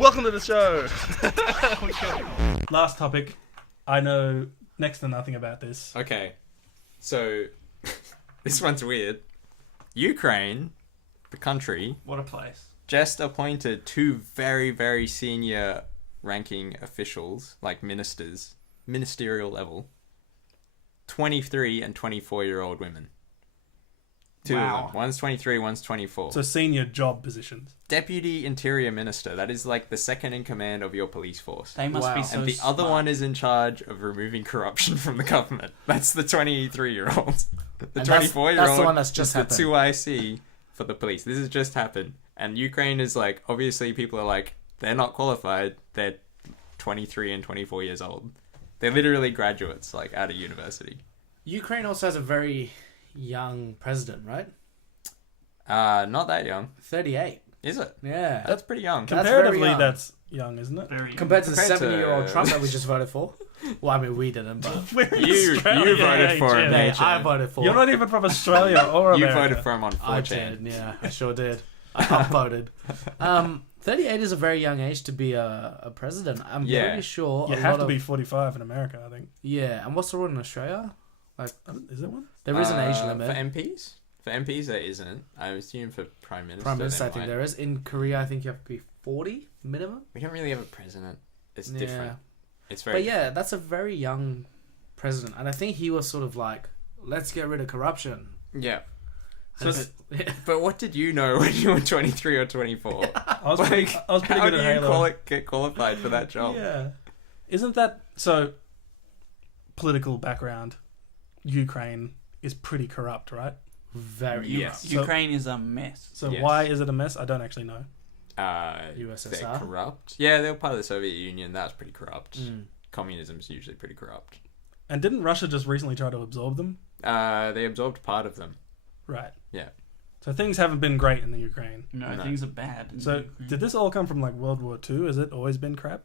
Welcome to the show. Last topic. I know next to nothing about this. Okay, so this one's weird. Ukraine, the country, What a place. just appointed two very, very senior ranking officials, like ministers, ministerial level, 23 and 24-year-old women. Two of Wow. them. One's 23, one's 24. So senior job positions. Deputy Interior Minister. That is like the second in command of your police force. They must be Wow. so And the other smart. one is in charge of removing corruption from the government. That's the 23-year-old. The And that's 24-year-old the one that's is just the happened. 2IC for the police. This has just happened. And Ukraine is like, obviously people are like, they're not qualified. They're 23 and 24 years old. They're literally graduates, like, out of university. Ukraine also has a very young president, right? Not that young. 38. Is it? Yeah. That's pretty young. That's Comparatively, very young. that's young, isn't it? Very Compared to the Compared to- 7-year-old Trump that we just voted for. Well, I mean, we didn't, but We're in You Australia, voted for him, AJ. hey, Nature. I voted for. You're not even from Australia or You America. voted for him on 4chan. I did, yeah, I sure did. I upvoted. 38 is a very young age to be a president. I'm Yeah. pretty sure You a have lot to of, be 45 in America, I think. Yeah, and what's the rule in Australia? Is there one? There is an age limit. For MPs? For MPs, there isn't. I assume for Prime Minister. Prime Minister, I there think might. there is. In Korea, I think you have to be 40 minimum. We don't really have a president. It's Yeah. different. It's very. But yeah, that's a very young president. And I think he was sort of like, let's get rid of corruption. Yeah. And So if it- But what did you know when you were 23 or 24? I was pretty, I was pretty How good do at you Halo. get qualified for that job? Yeah. Isn't that... So, political background, Ukraine is pretty corrupt, right? very Yes. corrupt. Ukraine is a mess. So Yes. why is it a mess? I don't actually know. They're USSR. corrupt. Yeah, they were part of the Soviet Union. That was pretty corrupt. Mm. Communism's usually pretty corrupt. And didn't Russia just recently try to absorb them? They absorbed part of them. Right. Yeah. So things haven't been great in the Ukraine. No, No. things are bad. in So Ukraine. did this all come from like World War II? Has it always been crap?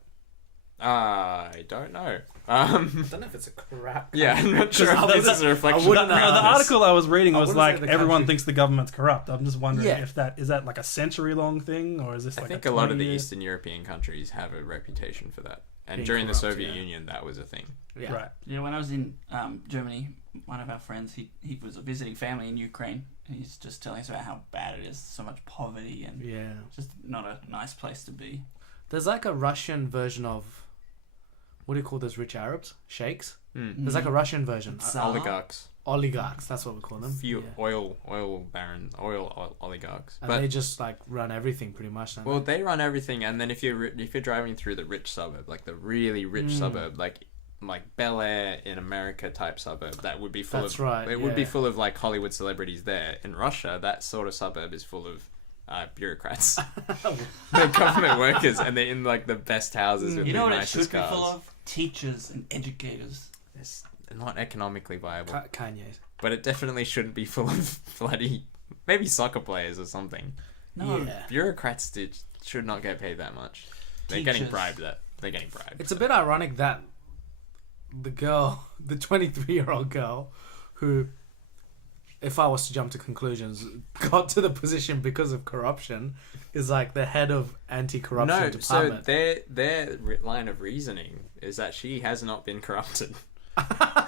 I don't know. I don't know if it's a crap. Yeah, I'm not sure if I this wouldn't- is a reflection. I wouldn't of The know. that. article I was reading I was wouldn't like say the everyone country- thinks the government's corrupt. I'm just wondering Yeah. if that is that like a century-long thing, or is this I like think a lot of the 20-year? Eastern European countries have a reputation for that. And Being during corrupt, the Soviet yeah. Union, that was a thing. Yeah. Right. Yeah, when I was in Germany, one of our friends, he was visiting family in Ukraine, and he's just telling us about how bad it is, so much poverty, and Yeah. just not a nice place to be. There's like a Russian version of, what do you call those rich Arabs? Sheikhs? Mm. There's like a Russian version. It's, Oligarchs. Oligarchs, that's what we call them. Few Yeah. oil oligarchs. And But they just like run everything pretty much. Don't well, they? they run everything, and then if you're driving through the rich suburb, like the really rich Mm. suburb, like Bel Air in America type suburb, that would be full That's of right, It would be yeah. full of like Hollywood celebrities there. In Russia, that sort of suburb is full of bureaucrats, they're government workers, and they're in like the best houses with You the know what it nicest should be cars. full of? Teachers and educators. It's not economically viable, Kanye. but it definitely shouldn't be full of bloody maybe soccer players or something. No, Yeah. Bureaucrats should not get paid that much. They're getting Teachers. bribed. They're getting bribed. It's a bit ironic that the girl, the 23-year-old girl, who, if I was to jump to conclusions, got to the position because of corruption, is like the head of anti-corruption No, so department. their line of reasoning is that she has not been corrupted.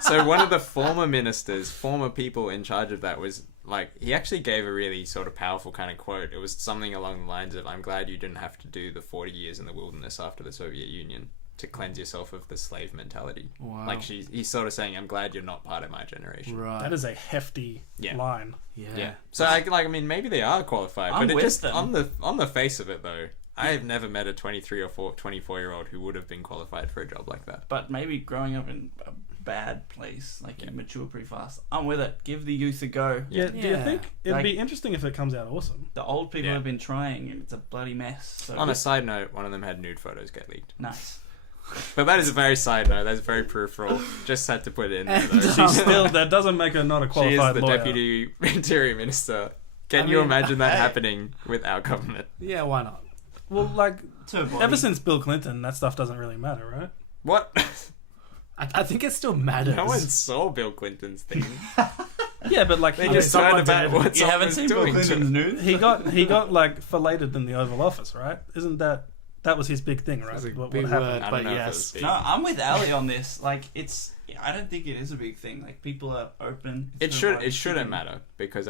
So one of the former ministers, former people in charge of that was like, he actually gave a really sort of powerful kind of quote. It was something along the lines of, "I'm glad you didn't have to do the 40 years in the wilderness after the Soviet Union to cleanse yourself of the slave mentality." Wow. Like he's sort of saying, "I'm glad you're not part of my generation." Right. That is a hefty Yeah. line. yeah. Yeah. So I mean, maybe they are qualified, I'm but it with just them. on the face of it though, I have never met a 23 or 24-year-old who would have been qualified for a job like that. but maybe growing up in a bad place, like you mature pretty fast. I'm with it. Give the youth a go. Yeah. Do you Yeah. think it'd Like- be interesting if it comes out awesome? The old people Yeah. have been trying, and it's a bloody mess. So On a side note, one of them had nude photos get leaked. nice. But that is a very side note. That's very peripheral. Just had to put it in there, though. She's still that doesn't make her not a She is qualified the lawyer. deputy interior minister. Can I you mean, imagine that hey. happening with our government? Yeah, why not? Well, like To a body. ever since Bill Clinton, that stuff doesn't really matter, right? What? I think it still matters. No one saw Bill Clinton's thing. Yeah, but like They he, just someone heard about did. what You someone haven't was seen Bill doing to Clinton's news? he got like filleted in the Oval Office, right? Isn't that That was his big thing, right? That's a What big happened? word, I but don't know if it yes. was big. No, I'm with Ali on this. Like, I don't think it is a big thing. Like, people are open. It shouldn't matter because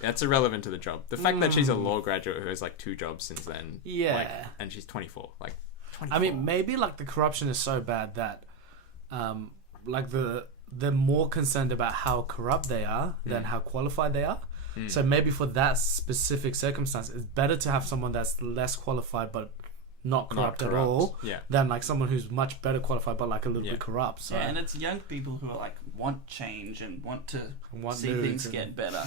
that's irrelevant to the job. The fact that she's a law graduate who has like 2 jobs since then, Yeah. like, and she's 24, like 24. I mean, maybe like the corruption is so bad that, like they're more concerned about how corrupt they are than how qualified they are. So maybe for that specific circumstance, it's better to have someone that's less qualified but not corrupt, at all, than like someone who's much better qualified but like a little bit corrupt. So Yeah, and it's young people who are like want change and want to see nudes things and- get better.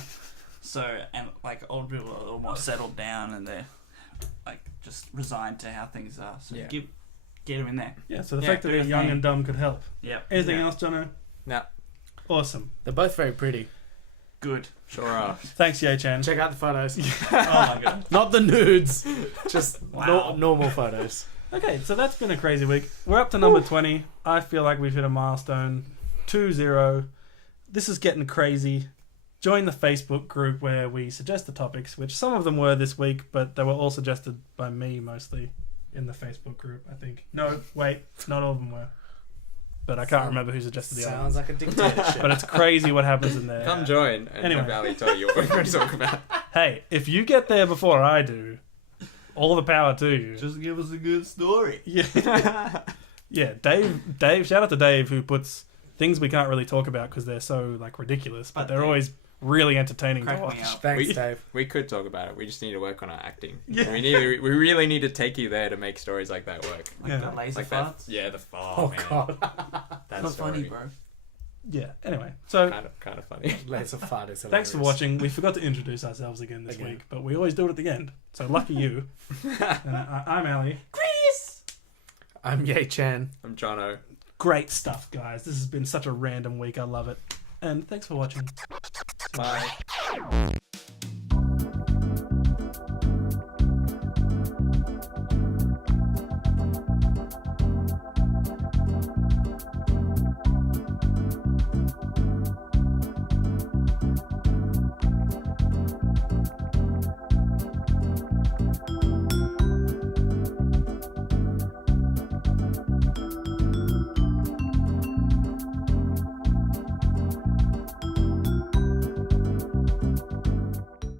So, and like old people are a little more settled down and they're like just resigned to how things are. So Yeah. get them in there. Yeah, so the Yeah, fact that do they're a young thing. and dumb could help. Yeah. Anything else, Jono? Nah, Awesome. they're both very pretty. Good. sure are. Thanks, Ye Chan. Check out the photos. Oh my god. Not the nudes, just Wow. normal photos. Okay, so that's been a crazy week. We're up to number 20. I feel like we've hit a milestone. 2-0. This is getting crazy. Join the Facebook group where we suggest the topics, which some of them were this week, but they were all suggested by me mostly in the Facebook group, I think. No, wait, not all of them were. But I can't remember who suggested the other Sounds ones. like a dictatorship. But it's crazy what happens in there. Come join and Anyway. have Ali tell you what we're going to talk about. Hey, if you get there before I do, all the power to you. Just give us a good story. Yeah. Yeah, Dave, shout out to Dave who puts things we can't really talk about because they're so like ridiculous, but they're always really entertaining to Crack watch. me up. Thanks, We- Dave. We could talk about it. We just need to work on our acting. Yeah. We really need to take you there to make stories like that work. Like Yeah. the laser Like that. farts. Yeah, the Oh, man. God. That's Not funny, bro. Yeah, anyway. So Kind of funny. Laser fart is thanks for hilarious. watching. We forgot to introduce ourselves again this Again. week, but we always do it at the end. So lucky you. And I'm Ali. I'm Ye Chan. I'm Jono. Great stuff, guys. This has been such a random week. I love it. And thanks for watching. Bye.